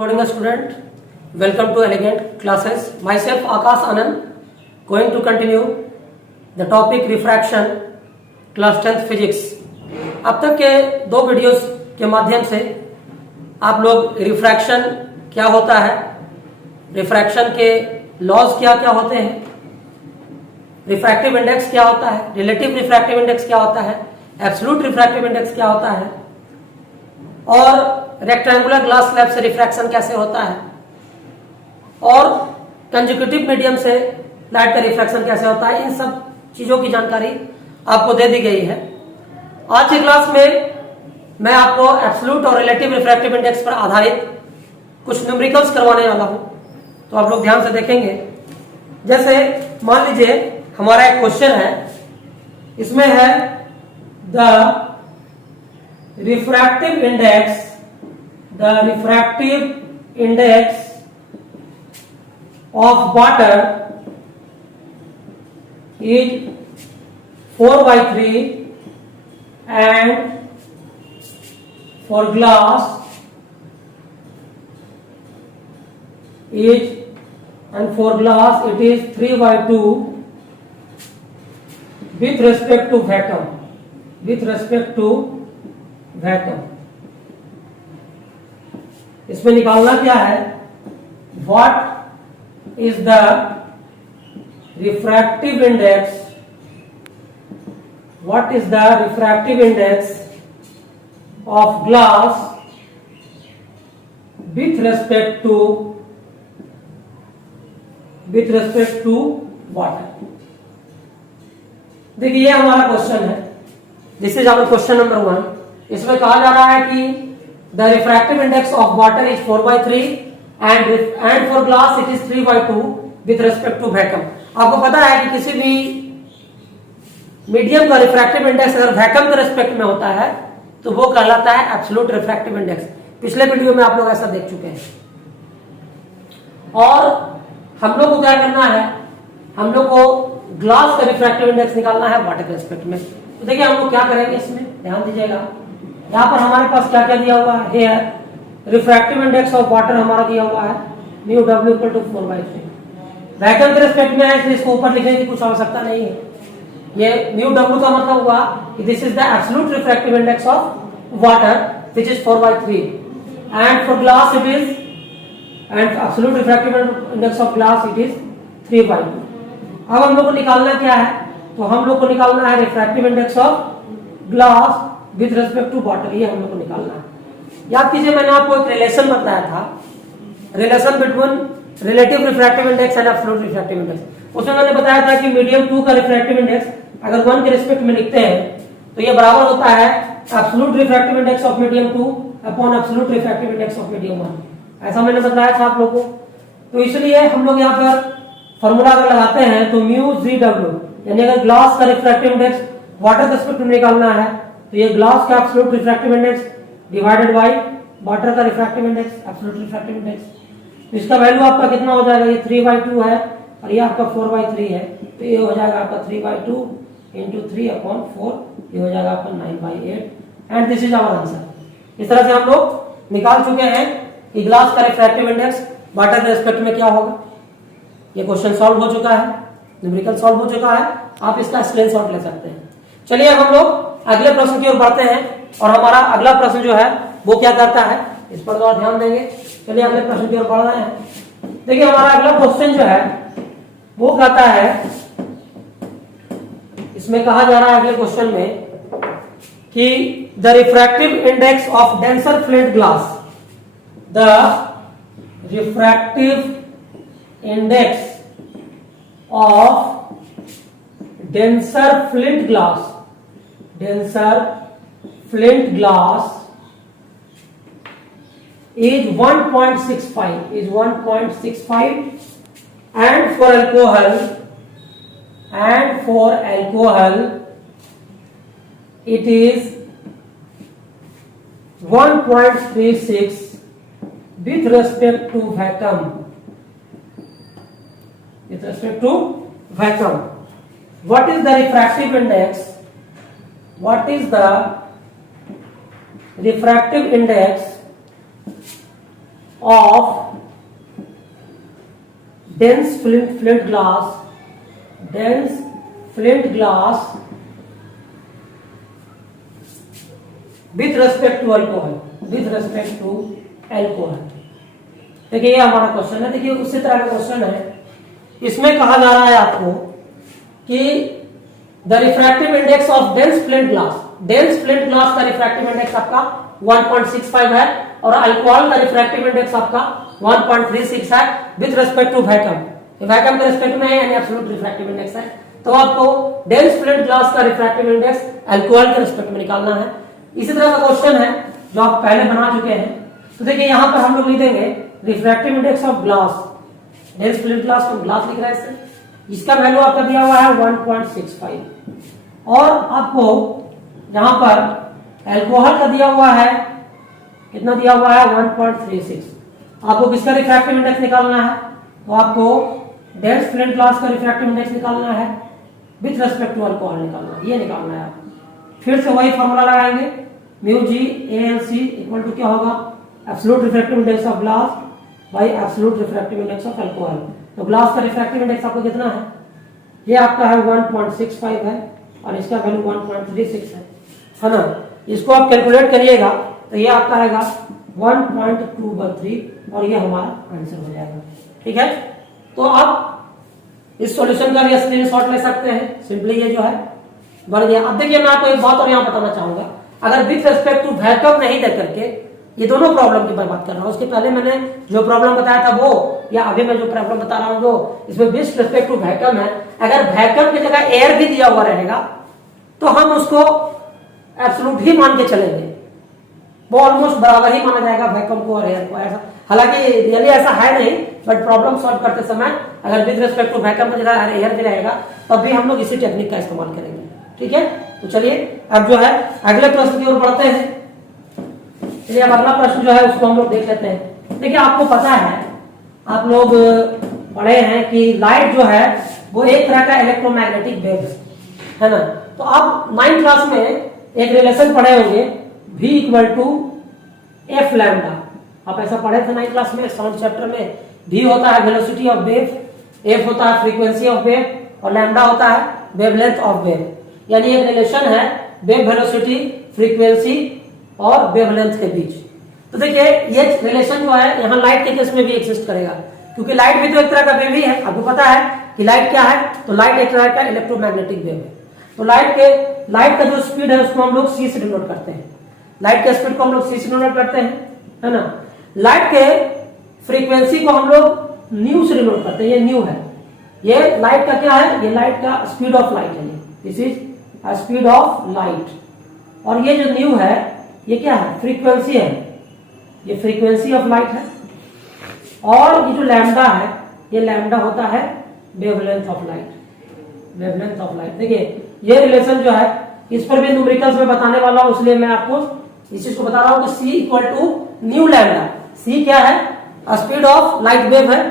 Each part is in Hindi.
Morning student, welcome to Elegant classes. Myself Akash Anand, going to continue the topic refraction, class 10th physics. अब तक के दो वीडियोस के माध्यम से आप लोग रिफ्रैक्शन क्या होता है, रिफ्रैक्शन के लॉज क्या क्या होते हैं, रिफ्रैक्टिव इंडेक्स क्या होता है, रिलेटिव रिफ्रैक्टिव इंडेक्स क्या होता है, एब्सोल्यूट रिफ्रैक्टिव इंडेक्स क्या होता है और रेक्टेंगुलर ग्लास स्लैब से रिफ्रैक्शन कैसे होता है और कंजक्यूटिव मीडियम से लाइट का रिफ्रैक्शन कैसे होता है, इन सब चीजों की जानकारी आपको दे दी गई है। आज की क्लास में मैं आपको एब्सोल्यूट और रिलेटिव रिफ्रैक्टिव इंडेक्स पर आधारित कुछ न्यूमेरिकल्स करवाने वाला हूं, तो आप लोग ध्यान से देखेंगे। जैसे मान लीजिए हमारा एक क्वेश्चन है, इसमें है the refractive index of water is 4/3 and for glass it is 3/2 with respect to vacuum। इसमें निकालना क्या है, what is the refractive index, of glass with respect to water. देखिए ये हमारा क्वेश्चन है, this is our question number 1। इसमें कहा जा रहा है कि the refractive index of water is 4/3 and for glass it is 3/2 with respect to vacuum। आपको पता है कि किसी भी मीडियम का रिफ्रैक्टिव इंडेक्स अगर वैक्यूम के रेस्पेक्ट में होता है तो वो कहलाता है एब्सोल्यूट रिफ्रैक्टिव इंडेक्स। पिछले वीडियो में आप लोग ऐसा देख चुके हैं। और हम लोग को क्या करना है, हम लोग को ग्लास का रिफ्रैक्टिव इंडेक्स निकालना है वाटर के रेस्पेक्ट में। तो देखिए हम लोग क्या करेंगे, इसमें ध्यान दीजिएगा। यहाँ पर हमारे पास क्या क्या दिया हुआ है, रिफ्रैक्टिव इंडेक्स ऑफ वाटर हमारा दिया हुआ है mu W equal to 4/3। Vacuum के रेस्पेक्ट में है इसलिए इसको ऊपर लिखने की कुछ आवश्यकता नहीं है। ये म्यू डब्ल्यू का मतलब हुआ कि this is the absolute refractive index of water which is 4/3 and for glass it is absolute refractive index of glass it is 3/2। अब हम लोग को निकालना क्या है, तो हम लोग को निकालना है refractive index of glass with respect to water. ये हम लोग को निकालना है। याद कीजिए मैंने आपको एक रिलेशन बताया था, relation between relative refractive index and absolute refractive index. उसमें मैंने बताया था कि मीडियम 2 का रिफ्रैक्टिव इंडेक्स अगर 1 के रिस्पेक्ट में लिखते हैं तो ये बराबर होता है absolute refractive index of medium 2 upon absolute refractive index of medium 1। ऐसा मैंने बताया था आप लोगों को। तो इसलिए हम लोग यहाँ पर फॉर्मूला अगर लगाते हैं तो म्यू GW, यानी अगर ग्लास का रिफ्रैक्टिव इंडेक्स वाटर के रिस्पेक्ट में निकालना है तो ये ग्लास का absolute refractive index divided by water का refractive index, absolute refractive index. तो इसका वैल्यू आपका कितना हो जाएगा, ये 3/2 है और ये आपका 4/3 है, तो ये हो जाएगा आपका 3/2 इंटू 3/4, ये हो जाएगा आपका 9/8 and this is our answer. इस तरह से हम लोग निकाल चुके हैं कि ग्लास का रिफ्रैक्टिव इंडेक्स वाटर के रिस्पेक्ट में क्या होगा। ये क्वेश्चन सॉल्व हो चुका है, न्यूमेरिकल सॉल्व हो चुका है, आप इसका स्क्रीनशॉट ले सकते हैं। चलिए अब हम लोग अगले प्रश्न की ओर बढ़ते हैं और हमारा अगला प्रश्न जो है वो क्या करता है, इस पर थोड़ा ध्यान देंगे। चलिए अगले प्रश्न की ओर बढ़ रहे हैं। देखिए हमारा अगला क्वेश्चन जो है वो कहता है, इसमें कहा जा रहा है अगले क्वेश्चन में कि the refractive index of denser fleet glass, the refractive index of denser fleet glass is 1.65 and for alcohol it is 1.36 with respect to vacuum। What is the refractive index? of dense flint glass with respect to alcohol। देखिए ये हमारा क्वेश्चन है। देखिए उसी तरह का क्वेश्चन है, इसमें कहा जा रहा है आपको कि the refractive index of dense flint glass का रिफ्रैक्टिव इंडेक्स आपका 1.65 है और अल्कोहल का रिफ्रैक्टिव इंडेक्स आपका 1.36 है विद रिस्पेक्ट टू वैक्यूम के रिस्पेक्ट में यानी एब्सोल्यूट रिफ्रैक्टिव इंडेक्स है। तो आपको डेंस फ्लिंट ग्लास का रिफ्रैक्टिव इंडेक्स अल्कोहल के रिस्पेक्ट में निकालना है। इसी तरह का क्वेश्चन है जो आप पहले बना चुके हैं। तो देखिए यहां पर हम लोग लिख देंगे refractive index of glass, dense flint glass को ग्लास लिख रहा है इससे, इसका वैल्यू आपका दिया हुआ है 1.65 और आपको यहां पर अल्कोहल का दिया हुआ है, कितना दिया हुआ है 1.36। आपको किसका रिफ्रैक्टिव इंडेक्स निकालना है, तो आपको डेंस फ्लिंट ग्लास का रिफ्रैक्टिव इंडेक्स निकालना है विथ रेस्पेक्ट टू अल्कोहल निकालना है, ये निकालना है आपको। फिर से वही फॉर्मूला लगाएंगे, mu G ALC equal to क्या होगा, absolute refractive index of glass by absolute refractive index of alcohol. तो ग्लास का रिफ्रैक्टिव इंडेक्स आपको कितना है, ये आपका है 1.65 है और इसका वैल्यू 1.36 है ना। इसको आप कैलकुलेट करिएगा तो ये आपका आएगा 1.2/3 और ये हमारा आंसर हो जाएगा। ठीक है, तो आप इस सॉल्यूशन का भी स्क्रीनशॉट ले सकते हैं। सिंपली ये जो है बन गया। अब देखिए मैं आपको एक बात और यहाँ बताना चाहूंगा, अगर विथ रेस्पेक्ट टू वैक्यूम नहीं दे करके, ये दोनों प्रॉब्लम की मैं बात कर रहा हूँ, उसके पहले मैंने जो प्रॉब्लम बताया था वो, या अभी मैं जो प्रॉब्लम बता रहा हूँ जो इसमें विथ रेस्पेक्ट टू वैक्यूम है, अगर वैक्यूम की जगह एयर भी दिया हुआ रहेगा तो हम उसको एब्सोल्यूट ही मान के चलेंगे, वो ऑलमोस्ट बराबर ही माना जाएगा वैक्यूम को और एयर को। ऐसा हालांकि रियली ऐसा है नहीं, बट प्रॉब्लम सॉल्व करते समय अगर विद रिस्पेक्ट टू वैक्यूम की जगह एयर भी रहेगा तब भी हम लोग इसी टेक्निक का इस्तेमाल करेंगे। ठीक है, तो चलिए अब जो है अगले प्रश्न की ओर बढ़ते हैं। चलिए अब अगला प्रश्न जो है उसको हम लोग देख लेते हैं। देखिए आपको पता है, आप लोग पढ़े हैं कि लाइट जो है वो एक तरह का इलेक्ट्रोमैग्नेटिक वेव है ना। तो आप 9th क्लास में एक रिलेशन पढ़े होंगे V = F लैम्डा। आप ऐसा पढ़े थे 9th क्लास में, साउंड चैप्टर में। V होता है वेलोसिटी ऑफ वेव, F होता है फ्रीक्वेंसी ऑफ वेव और लैम्डा होता है वेवलेंथ ऑफ वेव। यानी एक रिलेशन है वेव वेलोसिटी, फ्रीक्वेंसी और वेवलेंथ के बीच। तो देखिए ये रिलेशन जो है यहाँ लाइट के केस में भी एग्जिस्ट करेगा, क्योंकि लाइट भी तो एक तरह का वेव ही है। आपको पता है कि लाइट क्या है, तो लाइट एक तरह का इलेक्ट्रोमैग्नेटिक वेव है। तो लाइट का जो स्पीड है उसको हम लोग C से डिनोट करते हैं, लाइट के स्पीड को हम लोग C से डिनोट करते हैं, है ना। लाइट के फ्रीक्वेंसी को हम लोग न्यू से डिनोट करते हैं, ये न्यू है। ये लाइट का क्या है, ये लाइट का स्पीड ऑफ लाइट है, this is speed of light. और ये जो न्यू है ये क्या है, फ्रीक्वेंसी है, ये फ्रीक्वेंसी ऑफ लाइट है। और ये जो लैम्डा है, ये लैम्डा होता है wavelength of light, wavelength of light. देखिए ये रिलेशन जो है इस पर भी न्यूमेरिकल्स में बताने वाला हूं, इसलिए मैं आपको इस चीज को बता रहा हूं कि C = न्यू लैम्डा। C क्या है, स्पीड ऑफ लाइट वेव है,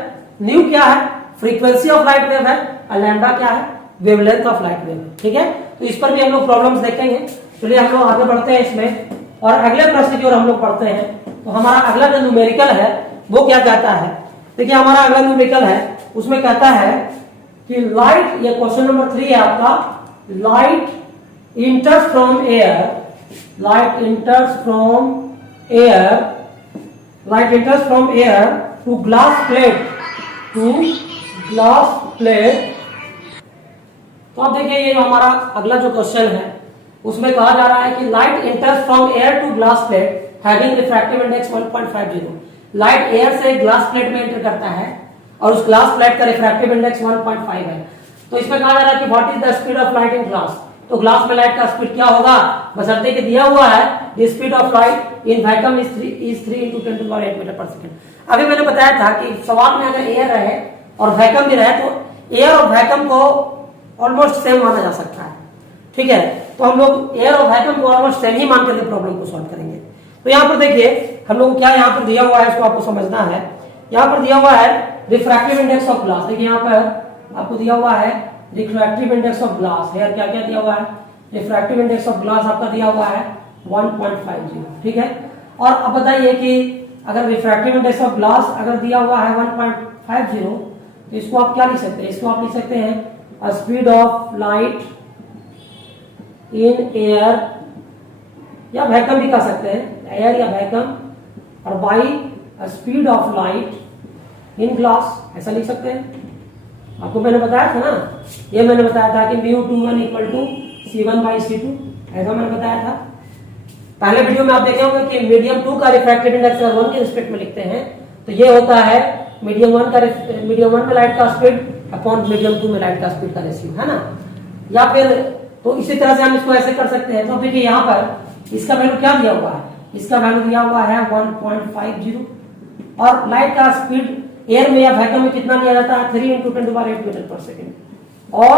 न्यू क्या है, फ्रीक्वेंसी ऑफ लाइट वेव है, और लैम्डा क्या है, वेवलेंथ ऑफ लाइट वेव। ठीक है, तो इस पर भी हम लोग प्रॉब्लम्स देखेंगे। चलिए हम लोग आगे बढ़ते हैं इसमें और अगले प्रश्न की ओर हम लोग पढ़ते हैं। तो हमारा अगला जो न्यूमेरिकल है वो क्या कहता है, देखिए हमारा अगला न्यूमेरिकल है उसमें कहता है कि लाइट, ये क्वेश्चन नंबर 3 है आपका, light enters from air, light enters from air to glass plate, तो अब देखिए ये जो हमारा अगला जो क्वेश्चन है उसमें कहा जा रहा है कि light enters from air to glass plate having refractive index 1.50। Light air से ग्लास प्लेट में एंटर करता है और उस ग्लास प्लेट का रिफ्रैक्टिव इंडेक्स 1.5 है। तो इसमें कहा जा रहा है कि what is the speed of light in glass. तो ग्लास में लाइट का स्पीड क्या होगा, बशर्ते कि दिया हुआ है the speed of light in vacuum is 3 × 10⁸ metre पर सेकंड। अभी मैंने बताया था कि सवाल में अगर एयर रहे और वैक्यूम भी रहे तो एयर और वैक्यूम को ऑलमोस्ट सेम माना जा सकता है। ठीक है, तो हम लोग एयर और वैक्यूम को ऑलमोस्ट सेम ही मान करके प्रॉब्लम को सॉल्व करेंगे। तो यहाँ पर देखिए हम लोग क्या यहाँ पर दिया हुआ है, इसको आपको समझना है। यहाँ पर दिया हुआ है रिफ्रैक्टिव इंडेक्स ऑफ ग्लास। देखिए यहाँ पर आपको दिया हुआ है रिफ्रैक्टिव इंडेक्स ऑफ ग्लास। यार क्या क्या दिया हुआ है, रिफ्रैक्टिव इंडेक्स ऑफ ग्लास आपका दिया हुआ है 1.50। ठीक है, और अब बताइए कि अगर रिफ्रैक्टिव इंडेक्स ऑफ ग्लास अगर दिया हुआ है 1.50, तो इसको आप क्या लिख सकते हैं? इसको आप लिख सकते हैं speed of light in air, या वैक्यूम भी कह सकते हैं, एयर या वैक्यूम, और by speed of light in glass, ऐसा लिख सकते हैं। आपको मैंने बताया था ना, ये मैंने बताया था कि μ21 इक्वल टू C1/C2, ऐसा मैंने बताया था। पहले वीडियो में आप देखे होंगे कि मीडियम 2 का रिफ्रैक्टिव इंडेक्स अगर 1 के रिस्पेक्ट में लिखते हैं तो ये होता है मीडियम 1 में लाइट का स्पीड अपॉन मीडियम 2 में लाइट का स्पीड का रेशियो, है ना। या फिर तो इसी तरह से हम इसको ऐसे कर सकते हैं। तो देखिए यहाँ पर इसका वैल्यू क्या दिया हुआ है? इसका वैल्यू दिया हुआ है 1.50, और लाइट का स्पीड एयर में या वैक्यूम में कितना लिया जाता है? 3 × 10⁸ मीटर पर सेकेंड। और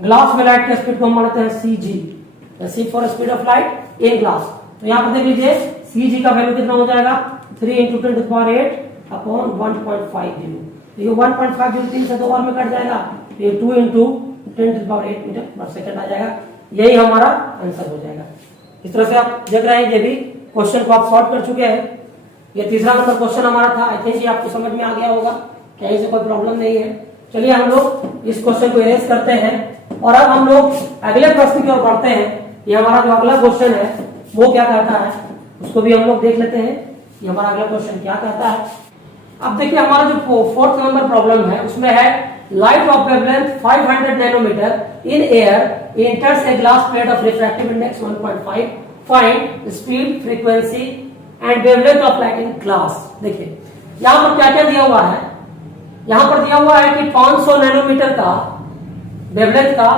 ग्लास में लाइट के स्पीड को हम मानते हैं CG, C for speed of light in glass. तो यहाँ पर देख लीजिए CG का वैल्यू कितना हो जाएगा? 3 × 10⁸ अपॉन 1.50। तो ये 1.50 3 से 2 बार में कट जाएगा, तो ये 2 × 10⁸ मीटर पर सेकेंड आ जाएगा। यही हमारा आंसर हो जाएगा। इस तरह से आप देख रहे हैं, ये भी क्वेश्चन को आप सॉल्व कर चुके हैं। ये तीसरा नंबर क्वेश्चन हमारा था। आई थिंक ये आपको समझ में आ गया होगा, कहीं से कोई प्रॉब्लम नहीं है। चलिए हम लोग इस क्वेश्चन को इरेज करते हैं और अब हम लोग अगले प्रश्न की ओर बढ़ते हैं। ये हमारा जो अगला क्वेश्चन है वो क्या कहता है, उसको भी हम लोग देख लेते हैं कि हमारा अगला क्वेश्चन क्या कहता है। अब देखिए हमारा जो 4th नंबर प्रॉब्लम है उसमें है light of wavelength 500 nanometre in air enters a glass plate of refractive index 1.5, find speed, frequency and wavelength of light in glass. देखिए यहाँ पर क्या क्या दिया हुआ है। यहाँ पर दिया हुआ है कि 500 नैनोमीटर का वेवलेंथ का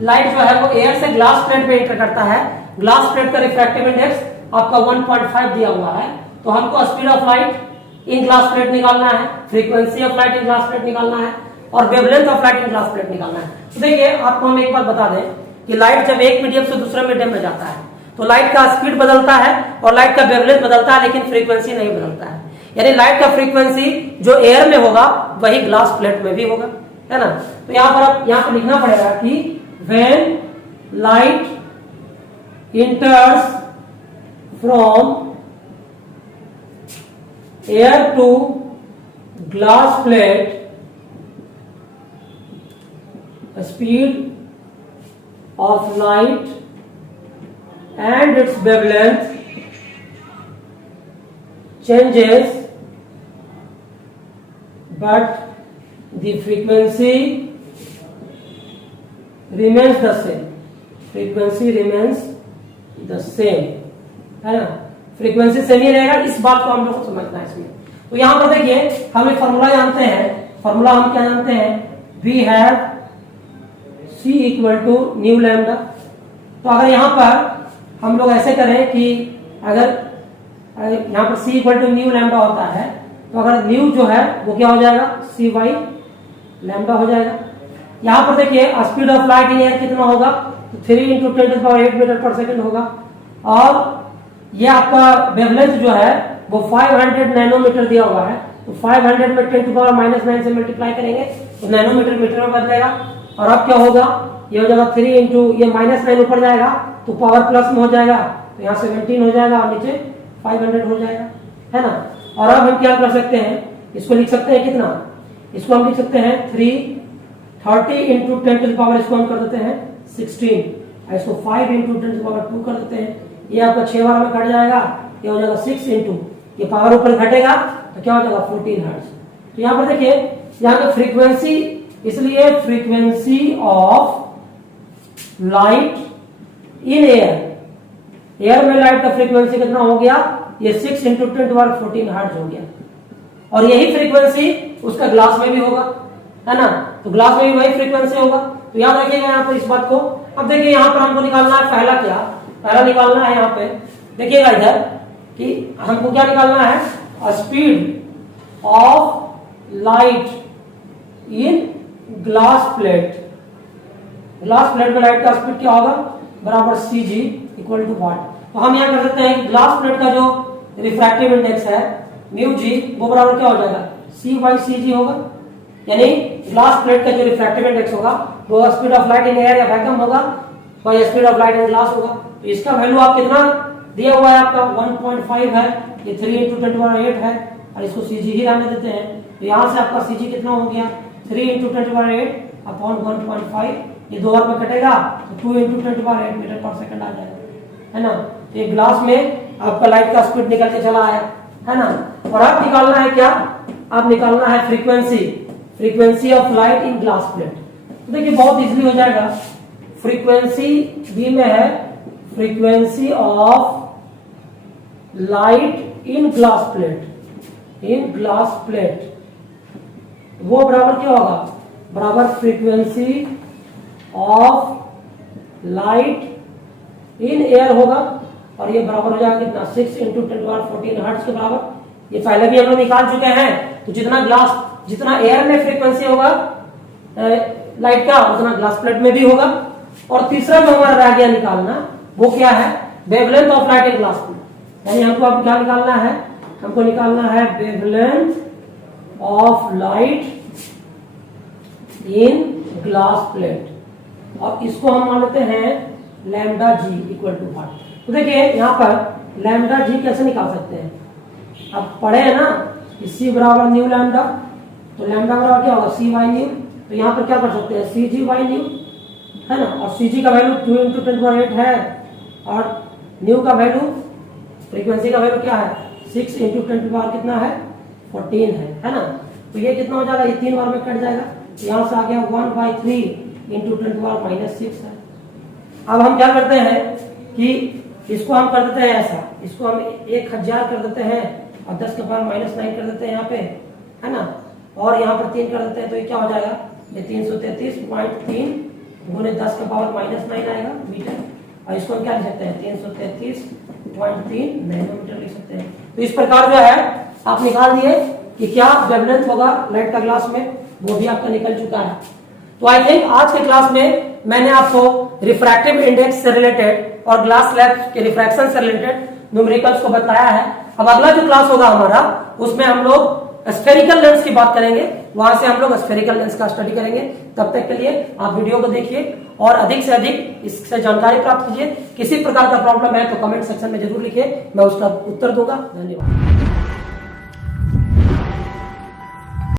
लाइट जो है वो एयर से ग्लास प्लेट में एंटर करता है। ग्लास प्लेट का रिफ्रैक्टिव इंडेक्स आपका 1.5 दिया हुआ है। तो हमको speed of light in glass plate निकालना है, frequency of light in glass plate निकालना है, और wavelength of light in glass plate निकालना है। तो देखिए आपको हम एक बात बता दें कि लाइट जब एक मीडियम से दूसरे मीडियम में जाता है तो लाइट का स्पीड बदलता है और लाइट का वेवलेंथ बदलता है, लेकिन फ्रीक्वेंसी नहीं बदलता है। यानी लाइट का फ्रीक्वेंसी जो एयर में होगा वही ग्लास प्लेट में भी होगा, है ना। तो यहाँ पर आप यहाँ पर लिखना पड़ेगा कि when light enters from air to glass plate, speed of light and its wavelength changes, but the frequency remains the same. Frequency remains the same, है ना। फ्रीक्वेंसी सेम ही रहेगा, इस बात को हम लोग को समझना है इसमें। तो यहां पर देखिए हमें फॉर्मूला जानते हैं। फॉर्मूला हम क्या जानते हैं? We have C equal to nu lambda. तो अगर यहाँ पर हम लोग ऐसे करें कि अगर यहाँ पर C equal to nu lambda होता है तो अगर न्यू जो है वो क्या हो जाएगा? C बाई लैम्डा हो जाएगा। यहाँ पर देखिए speed of light in air कितना होगा? तो 3 × 10⁸ मीटर पर सेकेंड होगा। और ये आपका वेवलेंथ जो है वो 500 नैनोमीटर दिया हुआ है। तो 500 में 10⁻⁹ से मल्टीप्लाई करेंगे तो नैनोमीटर मीटर में बदलेगा। और अब क्या होगा? ये हो जाएगा 3 × ये -9 ऊपर जाएगा तो पावर प्लस में हो जाएगा, तो यहाँ 17 हो जाएगा और नीचे 500 हो जाएगा, है ना। और अब हम क्या कर सकते हैं? इसको लिख सकते हैं कितना? इसको हम लिख सकते हैं 330 × 10⁻, इसको हम कर देते हैं 16, इसको 5 × 10⁻² कर देते हैं। ये आपका 6 बार में कट जाएगा, ये हो जाएगा 6 × ये पावर ऊपर घटेगा तो क्या हो जाएगा? 14 हर्ट्ज। तो यहाँ पर देखिए यहाँ पे फ्रीक्वेंसी, इसलिए frequency of light in air, air में लाइट का फ्रीक्वेंसी कितना हो गया? ये 6 × 10⁻14 हर्ट्ज हो गया। और यही फ्रीक्वेंसी उसका ग्लास में भी होगा, है ना। तो ग्लास में भी वही फ्रीक्वेंसी होगा। तो याद रखिएगा यहाँ पर इस बात को। अब देखिए यहाँ पर हमको निकालना है पहला क्या? पहला निकालना है यहाँ पे देखिएगा इधर कि हमको क्या निकालना है? Speed of light in glass plate. Glass plate में लाइट का स्पीड क्या होगा? बराबर CG इक्वल टू वाट। तो हम यहाँ कर सकते हैं कि ग्लास प्लेट का जो रिफ्रैक्टिव इंडेक्स है μg वो बराबर क्या हो जाएगा? C/CG होगा। यानी ग्लास प्लेट का जो रिफ्रैक्टिव इंडेक्स होगा वो speed of light in air या वैक्यूम होगा by speed of light in glass होगा। तो इसका वैल्यू आप कितना दिया हुआ है आपका 1.5 है, ये 3 × 10⁸ है और इसको सीजी ही रहने देते हैं। तो यहाँ से आपका सीजी कितना हो गया 3 × 10⁸ अपॉन 1.5, ये 2 बार में कटेगा तो 2 × 10⁸ मीटर पर सेकंड आ जाएगा, है ना। तो एक ग्लास में आपका लाइट का स्पीड निकल के चला आया, है ना। और अब निकालना है क्या, अब निकालना है frequency of light in glass plate. तो देखिए बहुत इजीली हो जाएगा। फ्रीक्वेंसी बी में है frequency of light in glass plate, वो बराबर क्या होगा, बराबर frequency of light in air होगा और ये बराबर हो जाएगा कितना 6 × 10⁻14 हर्ट्ज के बराबर। ये पहले भी हम लोग निकाल चुके हैं। तो जितना एयर में फ्रीक्वेंसी होगा लाइट का उतना ग्लास प्लेट में भी होगा। और तीसरा जो हमारा रह गया निकालना वो क्या है, wavelength of light in glass plate. यानी हमको अब क्या निकालना है, हमको निकालना है wavelength of light in glass plate और इसको हम मान लेते हैं लैम्डा जी इक्वल टू वाट। तो देखिए यहाँ पर लैम्डा जी कैसे निकाल सकते हैं, अब पढ़े हैं ना कि सी बराबर न्यू लैम्डा, तो लैम्डा बराबर क्या होगा सी बाई न्यू। तो यहाँ पर क्या कर सकते हैं सी जी बाई न्यू, है ना। और सी जी का वैल्यू 2 × 10⁸ है और न्यू का वैल्यू फ्रीक्वेंसी का वैल्यू क्या है 6 × 10⁻ कितना है 14 है ना। तो ये कितना हो जाएगा, ये 3 बार में कट जाएगा। तो यहाँ से आ गया 1/3 × 10⁻⁻6 है। अब हम क्या करते हैं कि इसको हम कर देते हैं ऐसा, इसको हम 1000 कर देते हैं और 10⁻⁻9 कर देते हैं यहाँ पे, है ना। और यहाँ पर 3 कर देते हैं तो ये क्या हो जाएगा, ये 333.3 × 10⁻⁻9 आएगा मीटर। और इसको हम क्या लिख सकते हैं 333.3 नैनोमीटर लिख सकते हैं। तो इस प्रकार जो है आप निकाल दिए कि क्या वेवलेंथ होगा लाइट का ग्लास में, वो भी आपका निकल चुका है। तो आई थिंक आज के क्लास में मैंने आपको रिफ्रैक्टिव इंडेक्स से रिलेटेड और ग्लास स्लैब के रिफ्रैक्शन से रिलेटेड न्यूमेरिकल्स को बताया है। अब अगला जो क्लास होगा हमारा उसमें हम लोग स्फेरिकल लेंस की बात करेंगे, वहां से हम लोग स्फेरिकल लेंस का स्टडी करेंगे। तब तक के लिए आप वीडियो को देखिए और अधिक से अधिक इससे जानकारी प्राप्त कीजिए। किसी प्रकार का प्रॉब्लम है तो कमेंट सेक्शन में जरूर लिखिए, मैं उसका उत्तर दूंगा। धन्यवाद।